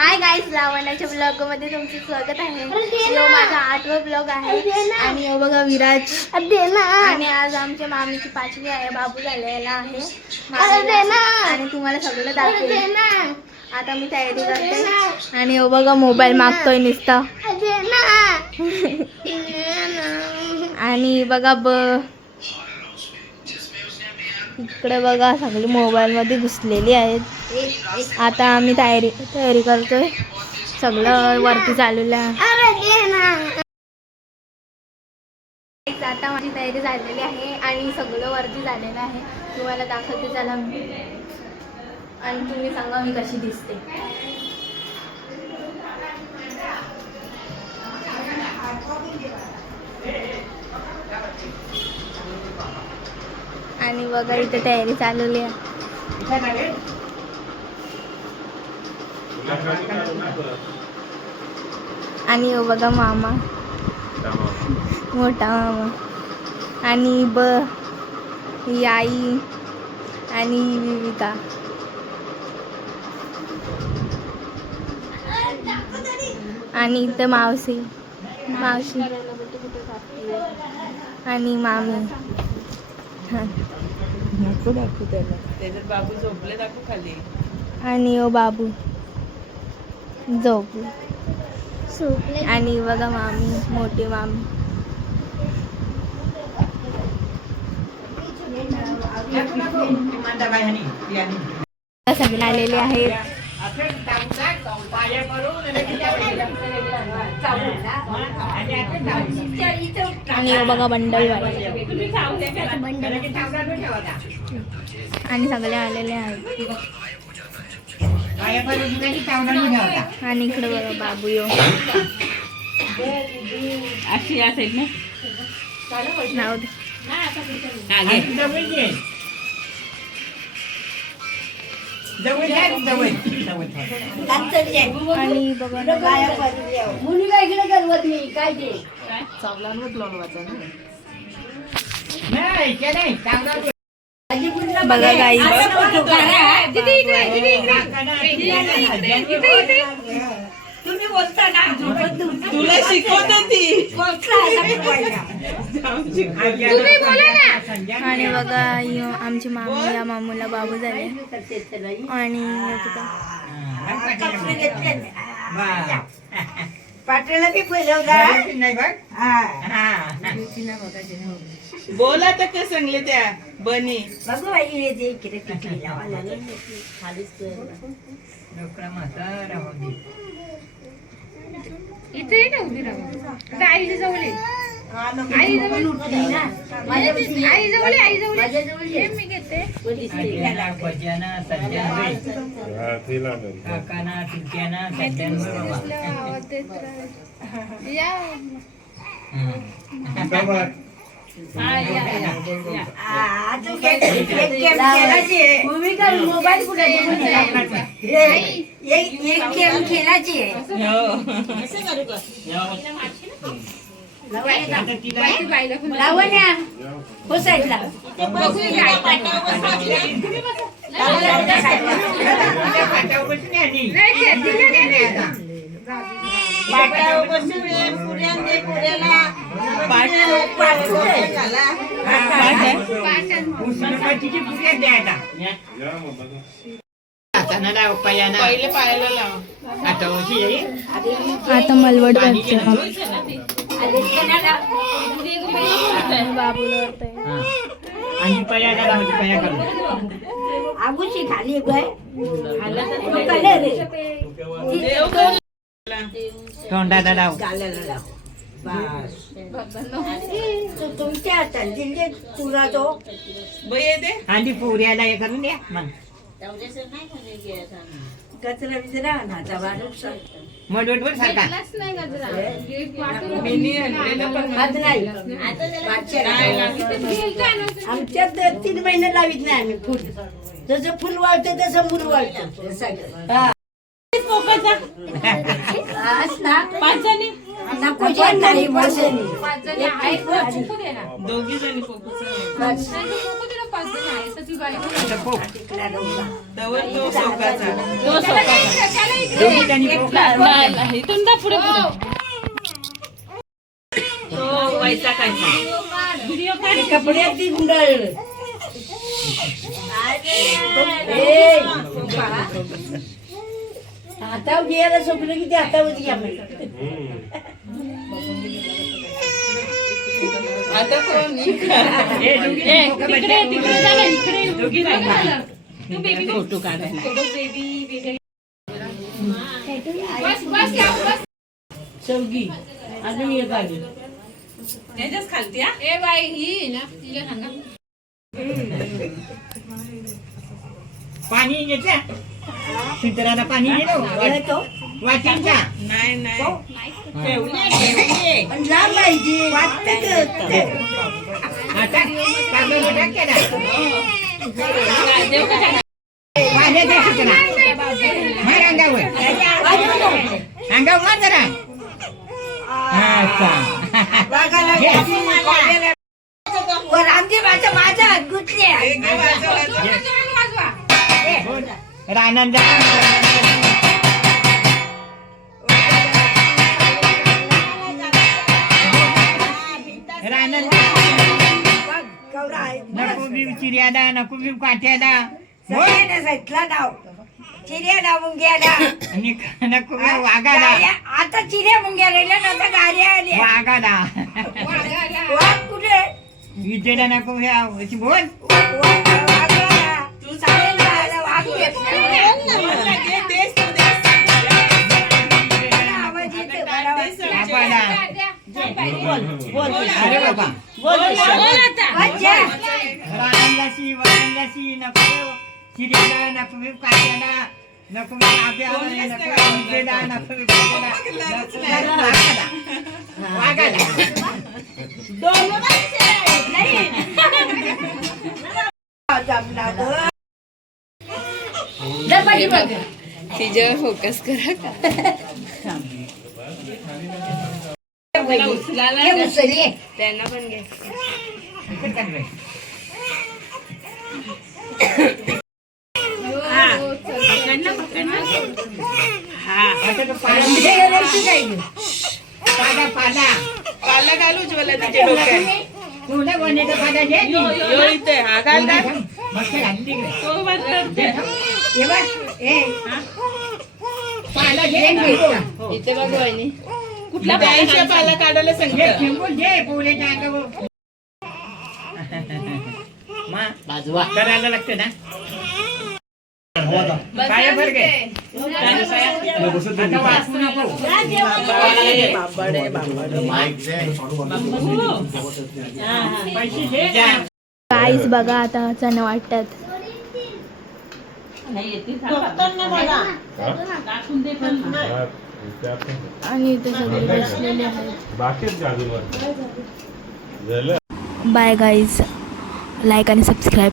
Hi guys, लावण्याच्या blog मध्ये तुमचं स्वागत आहे. यो माझा 8वा ब्लॉग आहे आणि यो बघा विराज आणि आज आमच्या मामीची 5वी आहे. बाबू झालेला आहे आणि तुम्हाला सगळं दाखवेल. आता मी तयारी करते आणि यो बघा मोबाईल मागतोय नुसता आणि बघा इकडे बघा सगळी मोबाईल मध्ये घुसलेली आहेत. आता आम्ही तयारी करतोय. सगळं वरती चाललेलं आहे. आता माझी तयारी झालेली आहे आणि सगळं वरती झालेलं आहे. तुम्हाला दाखवते चला आणि तुम्ही सांगा मी कशी दिसते. आणि बघा इथे तयारी चालवली आहे. आणि बघा मामा, मोठा मामा आणि ही आई आणि विविका. आणि इथे मावशी आणि मामी. बाबू झोपले, दाखव खाली. आणि बाबू झोपले आणि बघा मामी, मोठी मामी. सगळे आलेले आहेत आणि बघा बंडल आणि सगळे आलेले आहेत. आणि इकडे बघा बाबू यो अशी असेल ना. नाव दे. आणि बघा बघा गाई तुम्ही बोलता ना, तुला शिकवते ती. आणि बघा आमची मामी, या मामूला बाबू झाले आणि पाट्याला बी बोला तर ते सांगले त्या बनी बघू बाई इकडे पिकली लावायला इथे ना उभी राहू. आईच्या जवळ ये. आई जवळ ये. मी घेते. मोबाईल कुठे एक गेम खेळायची आहे. लावण्या हो साईडला पहिले पायाला लाव. आता मलवड बघते बाबू आगुची खाली तुमच्या हातात दिले तुला तो आणि पुऱ्याला हे करून द्या. कचरा बिचरा मडवटवर सारखा आमच्यात 3 महिने लावित नाही आम्ही फुल. जसं फुल वाळतं तसं मूल वाळतं सगळं. नको नाही दोघी जणी पाच जण आहे. तो सोकाचा दोघी जणी इथून जा पुढे तो व्हायचा काय ते कपडे ती गुंडाळलं हातावर घ्यायला सोपलं की ते हातावर घ्या आता कोण फोटो काढायला चौघी अजून एक आली त्याच्याच खालती हा ए बाई ही ना तिला सांगा पाणी घेतल्या चित्राला पाणी गेलो वाटींचा नाही नाही पण लांब पाहिजे आता कागद टाक केला माझ्या त्या सूचना मार अंगावर अंगावर मार जरा माझ्या गुतल्या रानंद रानंद नको बी चिर्याला नको बी काट्याला चिऱ्या डाबून गेला आणि नको बी वाघाला आता चिऱ्या मुंग्या राहिल्या नव्हत्या गाड्या आल्या वाघाला वाघ कुठे विजेला नको बी अशी बोल तू चालेल ना, वाघ येत नाही. आवाज येतो, बरा वाजतो. आपाला. बोल अरे बाबा अच्छा. रानंदाशी वरंदाशी नको चिर्याला नको बी काट्याला नको बी आब्याला नको विजेला नको बी वाघाला वाघाला तिच्यावर फोकस करा का त्यांना पण घे पाला घालू ज्वला तिच्या डोक्यात तुला वनेचा पाला घे इथे हा घाल मस्त घालून तिकडे पाला घे इथे बघ वहिनी कुठला पाला काढायला सांगितलं घे पोळ्याच्या अंगावर बाजूला करायला लागते ना काय बरं काय आता वाचू नको पैसे घे गाईस बघा आता चण वाटतात आणि इथे सगळे बसलेले आहेत. बाय गाईज, लाईक आणि सबस्क्राईब